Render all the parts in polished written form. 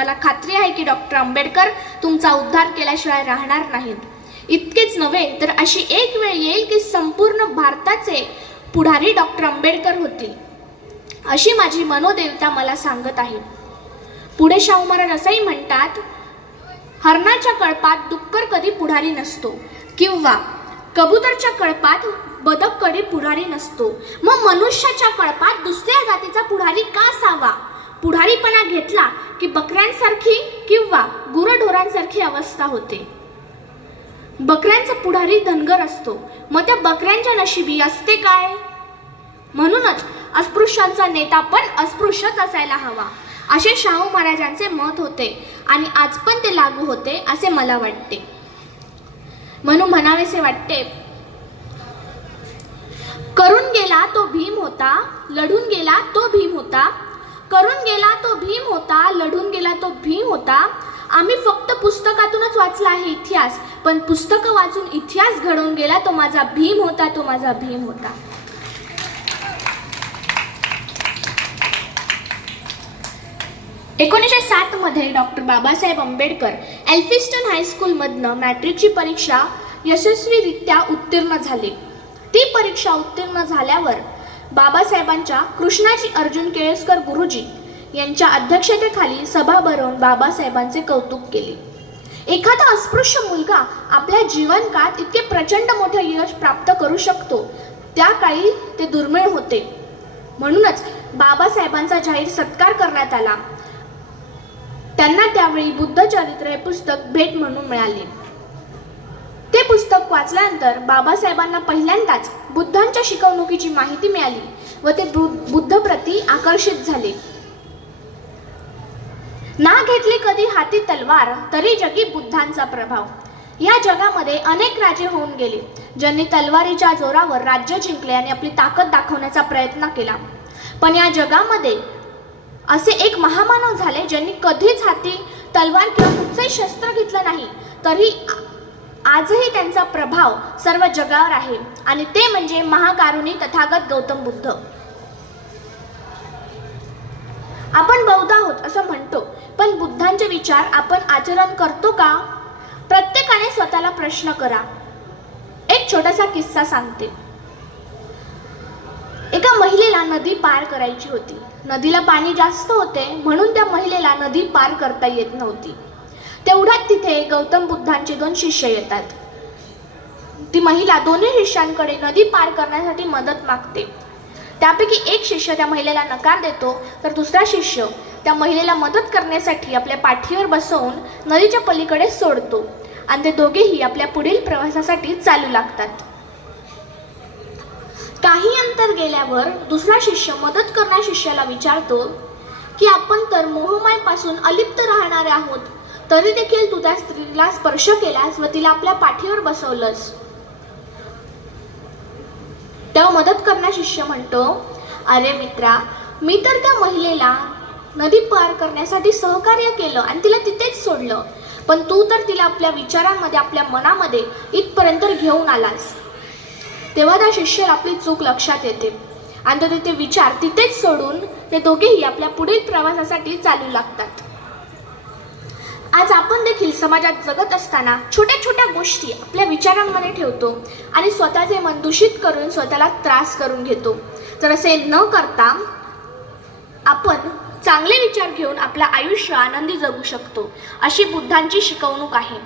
मला खात्री आहे की डॉक्टर आंबेडकर तुमचा उद्धार केल्याशिवाय राहणार नाहीत. इतकेच नव्हे तर अशी एक वेळ येईल की संपूर्ण भारताचे पुढारी डॉक्टर आंबेडकर होतील, अशी माझी मनोदेवता मला सांगत आहे. पुढे शाहू महाराज असंही म्हणतात, हरणाच्या कळपात डुक्कर कधी पुढारी नसतो किंवा कबूतरच्या कळपात बदक कधी पुढारी नसतो. मग मनुष्याच्या कळपात दुसऱ्या जातीचा पुढारी का असावा? पुढारीपणा घेतला की बकऱ्यांसारखी किंवा गुरढोरांसारखी अवस्था होते. बकऱ्यांचा पुढारी धनगर असतो, मग त्या बकऱ्यांच्या नशिबी असते काय? म्हणूनच अस्पृश्यांचा नेता पण अस्पृश्यच असायला हवा, असे शाहू महाराजांचे मत होते आणि आज पण ते लागू होते असे मला वाटते. म्हणून म्हणावेसे वाटते, करून गेला तो भीम होता, लढून गेला तो भीम होता. करून गेला तो भीम होता, लढून गेला तो भीम होता. आम्ही फक्त पुस्तकातूनच वाचला आहे इतिहास, पण पुस्तकं वाचून इतिहास घडवून गेला तो माझा भीम होता, तो माझा भीम होता. 1907 मध्ये डॉक्टर बाबासाहेब आंबेडकर एल्फिस्टन हायस्कूलमधनं मॅट्रिकची परीक्षा यशस्वीरित्या उत्तीर्ण झाले. ती परीक्षा उत्तीर्ण झाल्यावर बाबासाहेबांच्या कृष्णाजी अर्जुन केळकर गुरुजी यांच्या अध्यक्षतेखाली सभा भरवून बाबासाहेबांचे कौतुक केले. एखादा अस्पृश्य मुलगा आपल्या जीवनकाळात इतके प्रचंड मोठे यश प्राप्त करू शकतो, त्या काळी ते दुर्मिळ होते. म्हणूनच बाबासाहेबांचा जाहीर सत्कार करण्यात आला. त्यांना त्यावेळी बुद्धचरित्र हे पुस्तक भेट म्हणून मिळाले. ते पुस्तक वाचल्यानंतर बाबासाहेबांना पहिल्यांदाच बुद्धांच्या शिकवणुकीची माहिती मिळाली व ते बुद्धप्रती आकर्षित झाले. ना घेतली कधी हाती तलवार, तरी जगी बुद्धांचा प्रभाव. या जगामध्ये अनेक राजे होऊन गेले, ज्यांनी तलवारीच्या जोरावर राज्य जिंकले आणि आपली ताकद दाखवण्याचा प्रयत्न केला. पण या जगामध्ये असे एक महामानव झाले ज्यांनी कधीच हाती तलवार किंवा कुठचंही शस्त्र घेतलं नाही, तरी आजही त्यांचा प्रभाव सर्व जगावर आहे आणि ते म्हणजे महाकारुणी तथागत गौतम बुद्ध. आपण बौद्ध आहोत असं म्हणतो, पण बुद्धांचे विचार आपण आचरण करतो का? प्रत्येकाने स्वतःला प्रश्न करा. एक छोटासा किस्सा सांगते. एका महिलेला नदी पार करायची होती. नदीला पाणी जास्त होते, म्हणून त्या महिलेला नदी पार करता येत नव्हती. तेवढ्यात तिथे गौतम बुद्धांचे 2 शिष्य येतात. ती महिला दोन्ही शिष्यांकडे नदी पार करण्यासाठी मदत मागते. त्यापैकी एक शिष्य त्या महिलेला नकार देतो, तर दुसरा शिष्य त्या महिलेला मदत करण्यासाठी आपल्या पाठीवर बसवून नदीच्या पलीकडे सोडतो आणि ते दोघेही आपल्या पुढील प्रवासासाठी चालू लागतात. काही अंतर गेल्यावर दुसरा शिष्य मदत करणाऱ्या शिष्याला विचारतो की आपण तर मोहमायेपासून अलिप्त राहणारे आहोत, तरी देखील तू त्या स्त्रीला स्पर्श केलास व तिला आपल्या पाठीवर बसवलंस. तेव्हा मदत करणारा शिष्य म्हणतो, अरे मित्रा, मी तर त्या महिलेला नदी पार करण्यासाठी सहकार्य केलं आणि तिला तिथेच सोडलं, पण तू तर तिला आपल्या विचारांमध्ये, आपल्या मनामध्ये इथपर्यंत घेऊन आलास. तेव्हा त्या शिष्याला आपली चूक लक्षात येते आणि तो तिथे विचार तिथेच सोडून ते दोघेही आपल्या पुढील प्रवासासाठी चालू लागतात. आज आपण देखील समाजात जगत असताना छोट्या छोट्या गोष्टी आपल्या विचारांमध्ये ठेवतो आणि स्वतःचे मन दूषित करून स्वतःला त्रास करून घेतो. तर असे न करता आपण चांगले विचार घेऊन आपलं आयुष्य आनंदी जगू शकतो, अशी बुद्धांची शिकवणूक आहे.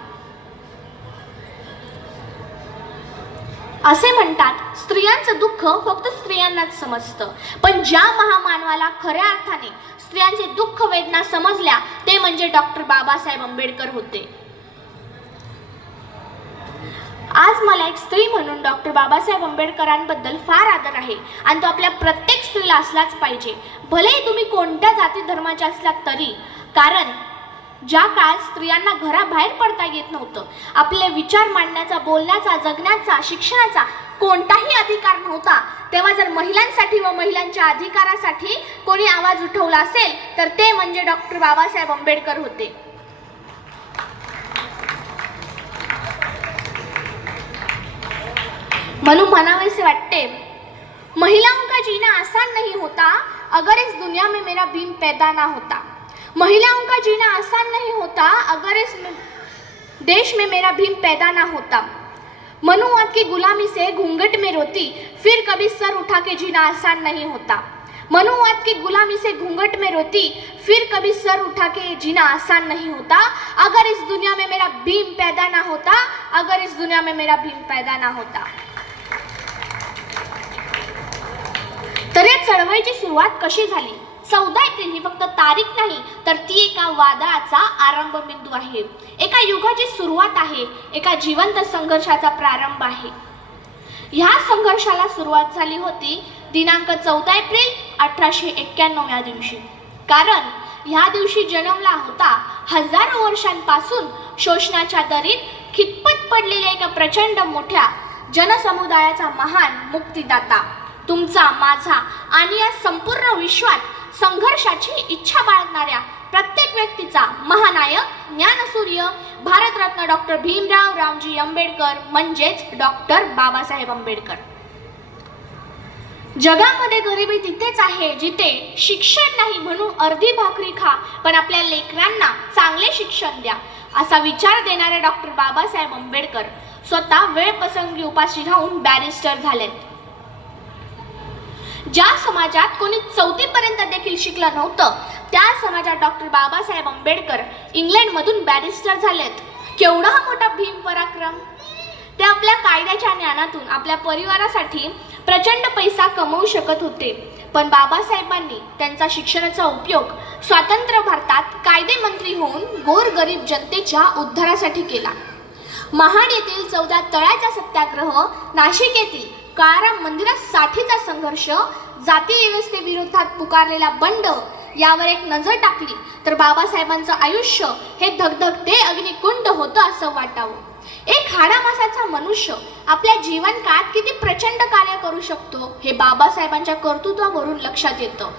असे म्हणतात, स्त्रियांचं दुःख फक्त स्त्रियांनाच समजतं, पण ज्या महामानवाला खऱ्या अर्थाने स्त्रियांचे दुःख वेदना समजल्या ते म्हणजे डॉक्टर बाबासाहेब आंबेडकर होते. आज मला एक स्त्री म्हणून डॉक्टर बाबासाहेब आंबेडकरांबद्दल फार आदर आहे आणि तो आपल्या प्रत्येक स्त्रीला असलाच पाहिजे, भलेही तुम्ही कोणत्या जाती धर्माच्या असलात तरी. कारण ज्या काळात स्त्रियांना घराबाहेर पडता येत नव्हतं, आपले विचार मांडण्याचा, बोलण्याचा, जगण्याचा, शिक्षणाचा कोणताही अधिकार नव्हता, तेव्हा जर महिलांसाठी व महिलांच्या अधिकारासाठी कोणी आवाज उठवला असेल तर ते म्हणजे डॉक्टर बाबासाहेब आंबेडकर होते. म्हणून म्हणावेसे वाटते, महिलाओं का जीना आसान नहीं होता, अगर इस दुनिया में मेरा भीम पैदा ना होता. महिलाओं का जीना आसान होता अगर इस देश में मेरा भीम पैदा ना होता। मनुवाद की गुलामी से घूंघट में रोती, फिर कभी सर उठा के जीना आसान नहीं होता। मनुवाद की गुलामी से घूंघट में रोती, फिर कभी सर उठा के जीना आसान नहीं होता। अगर इस दुनिया में मेरा भीम पैदा ना होता, अगर इस दुनिया में मेरा भीम पैदा ना होता। तर या चळवळीची सुरुवात कशी झाली? 14 एप्रिल ही फक्त तारीख नाही, तर ती एका वादळाचा आरंभ बिंदू आहे, एका युगाची सुरुवात आहे, एका जिवंत संघर्षाचा प्रारंभ आहे। ह्या संघर्षाला सुरुवात झाली होती दिनांक 14 एप्रिल 1891 या दिवशी। कारण ह्या दिवशी जन्मला होता हजारो वर्षांपासून शोषणाच्या दरीत खितपत पडलेल्या एका प्रचंड मोठ्या जनसमुदायाचा महान मुक्तिदाता, तुमचा, माझा आणि या संपूर्ण विश्वात संघर्षाची इच्छा बाळगणाऱ्या प्रत्येक व्यक्तीचा महानायक, ज्ञानसूर्य, भारतरत्न डॉक्टर भीमराव रामजी आंबेडकर म्हणजेच डॉक्टर बाबासाहेब आंबेडकर। जगामध्ये गरिबी तिथेच आहे जिथे शिक्षण नाही म्हणून अर्धी भाकरी खा, पण आपल्या लेकरांना चांगले शिक्षण द्या, असा विचार देणारे डॉक्टर बाबासाहेब आंबेडकर स्वतः वेळप्रसंगी उपाशी राहून बॅरिस्टर झालेत। ज्या समाजात कोणी 4थी पर्यंत देखील शिकलं नव्हतं, त्या समाजात डॉक्टर बाबासाहेब आंबेडकर इंग्लंडमधून बॅरिस्टर झालेत। केवढा मोठा भीम पराक्रम! ते आपल्या कायद्याच्या ज्ञानातून आपल्या परिवारासाठी प्रचंड पैसा कमवू शकत होते, पण बाबासाहेबांनी त्यांचा शिक्षणाचा उपयोग स्वतंत्र भारतात कायदेमंत्री होऊन गोरगरीब जनतेच्या उद्धारासाठी केला। महाड येथील 14 तळ्याचा सत्याग्रह, नाशिक येथील काळाराम मंदिरासाठीचा संघर्ष, जाती व्यवस्थेविरोधात पुकारलेला बंड यावर एक नजर टाकली तर बाबासाहेबांचं आयुष्य हे धगधगते अग्निकुंड होतं असं वाटावं। एक हाडामासाचा मनुष्य आपल्या जीवन काळात किती प्रचंड कार्य करू शकतो हे बाबासाहेबांच्या कर्तृत्वावरून लक्षात येतं।